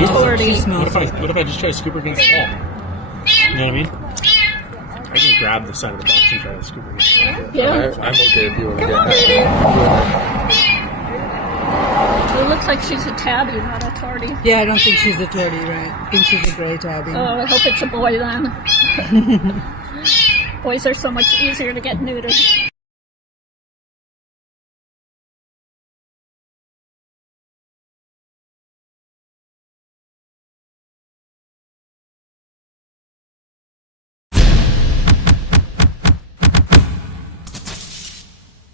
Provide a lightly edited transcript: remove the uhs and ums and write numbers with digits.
not a tortie. What if I just try to scoop her against the wall? You know what I mean? I can grab the side of the box and try to scoop her against the wall. Yeah. I'm okay if you want to get It looks like she's a tabby, not a tortie. Yeah, I don't think she's a tortie, right? I think she's a gray tabby. Oh, I hope it's a boy then. Boys are so much easier to get neutered.